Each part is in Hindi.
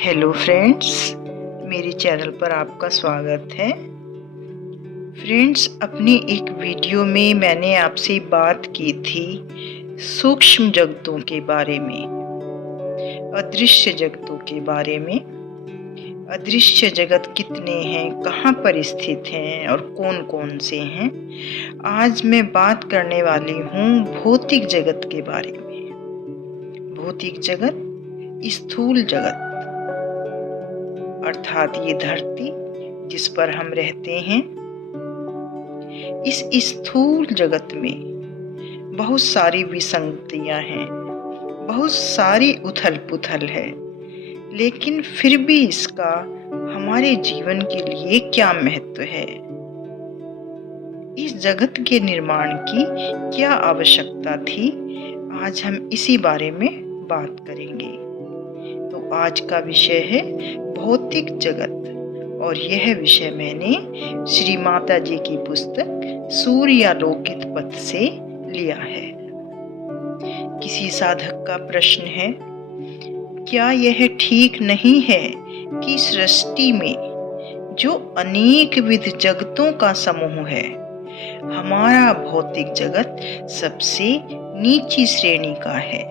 हेलो फ्रेंड्स, मेरे चैनल पर आपका स्वागत है। फ्रेंड्स, अपनी एक वीडियो में मैंने आपसे बात की थी सूक्ष्म जगतों के बारे में, अदृश्य जगतों के बारे में। अदृश्य जगत कितने हैं, कहाँ पर स्थित हैं और कौन कौन से हैं। आज मैं बात करने वाली हूँ भौतिक जगत के बारे में। भौतिक जगत, स्थूल जगत, अर्थात ये धरती जिस पर हम रहते हैं। इस स्थूल जगत में बहुत सारी विसंगतियां हैं, बहुत सारी उथल पुथल है, लेकिन फिर भी इसका हमारे जीवन के लिए क्या महत्व है, इस जगत के निर्माण की क्या आवश्यकता थी, आज हम इसी बारे में बात करेंगे। तो आज का विषय है भौतिक जगत, और यह विषय मैंने श्री माता जी की पुस्तक सूर्यालोकित पथ से लिया है। किसी साधक का प्रश्न है, क्या यह ठीक नहीं है कि सृष्टि में जो अनेक विध जगतों का समूह है, हमारा भौतिक जगत सबसे नीची श्रेणी का है।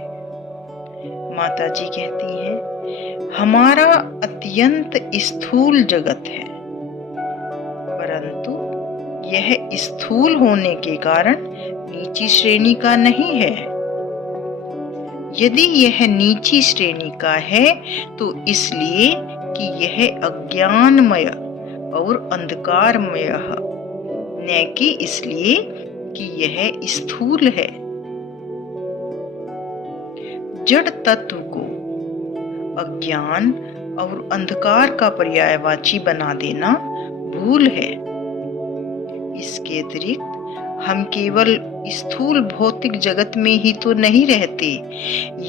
माता जी कहती हैं, हमारा अत्यंत स्थूल जगत है, परंतु यह स्थूल होने के कारण नीची श्रेणी का नहीं है। यदि यह नीची श्रेणी का है तो इसलिए कि यह अज्ञानमय और अंधकारमय है, न कि इसलिए कि यह स्थूल है। जड़ तत्व को अज्ञान और अंधकार का पर्यायवाची बना देना भूल है। इसके अतिरिक्त हम केवल स्थूल भौतिक जगत में ही तो नहीं रहते,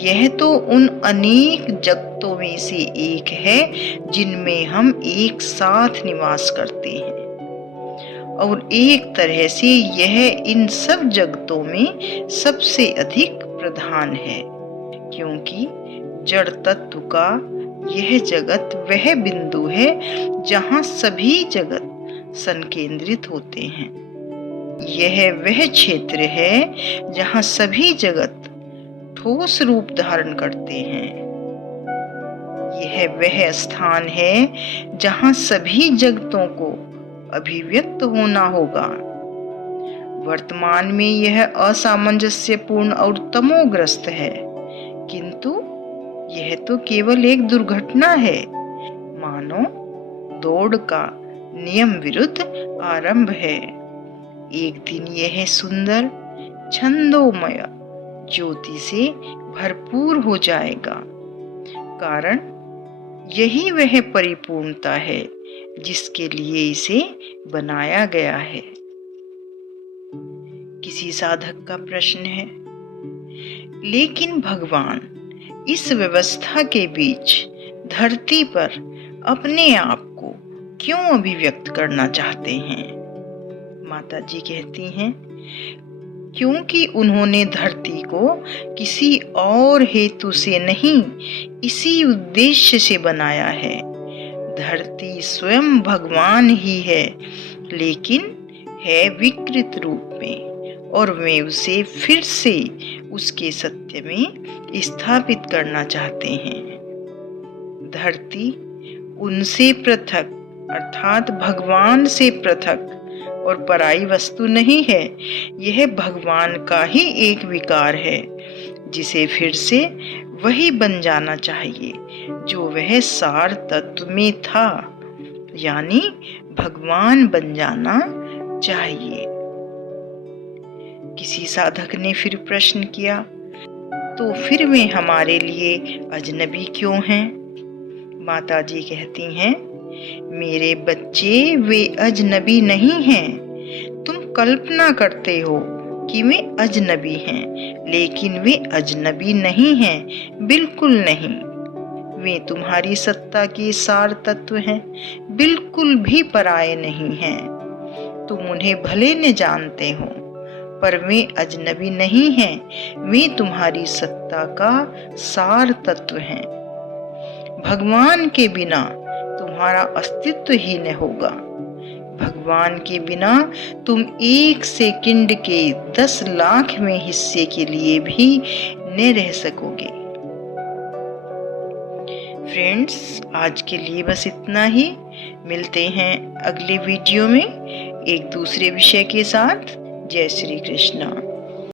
यह तो उन अनेक जगतों में से एक है जिनमें हम एक साथ निवास करते हैं, और एक तरह से यह इन सब जगतों में सबसे अधिक प्रधान है, क्योंकि जड़ तत्व का यह जगत वह बिंदु है जहाँ सभी जगत संकेंद्रित होते हैं। यह वह क्षेत्र है जहाँ सभी जगत ठोस रूप धारण करते हैं। यह वह स्थान है जहाँ सभी जगतों को अभिव्यक्त होना होगा। वर्तमान में यह असामंजस्यपूर्ण और तमोग्रस्त है, किंतु यह तो केवल एक दुर्घटना है, मानो दौड़ का नियम विरुद्ध आरंभ है। एक दिन यह सुंदर छंदोमय ज्योति से भरपूर हो जाएगा, कारण यही वह परिपूर्णता है जिसके लिए इसे बनाया गया है। किसी साधक का प्रश्न है, लेकिन भगवान इस व्यवस्था के बीच धरती पर अपने आप को क्यों अभिव्यक्त करना चाहते हैं? माता जी कहती हैं, क्योंकि उन्होंने धरती को किसी और हेतु से नहीं, इसी उद्देश्य से बनाया है। धरती स्वयं भगवान ही है, लेकिन है विकृत रूप में, और वे उसे फिर से उसके सत्य में स्थापित करना चाहते हैं। धरती उनसे पृथक, अर्थात भगवान से पृथक और पराई वस्तु नहीं है। यह भगवान का ही एक विकार है, जिसे फिर से वही बन जाना चाहिए जो वह सार तत्व में था, यानी भगवान बन जाना चाहिए। किसी साधक ने फिर प्रश्न किया, तो फिर वे हमारे लिए अजनबी क्यों हैं? माता जी कहती हैं, मेरे बच्चे, वे अजनबी नहीं हैं। तुम कल्पना करते हो कि वे अजनबी हैं, लेकिन वे अजनबी नहीं हैं, बिल्कुल नहीं। वे तुम्हारी सत्ता के सार तत्व हैं, बिल्कुल भी पराये नहीं हैं। तुम उन्हें भले न जानते हो, पर वे अजनबी नहीं हैं, वे तुम्हारी सत्ता का सार तत्व हैं। भगवान के बिना तुम्हारा अस्तित्व ही न होगा। भगवान के बिना तुम 1 सेकंड के 10 लाख में हिस्से के लिए भी न रह सकोगे। फ्रेंड्स, आज के लिए बस इतना ही। मिलते हैं अगले वीडियो में एक दूसरे विषय के साथ। जय श्री कृष्णा।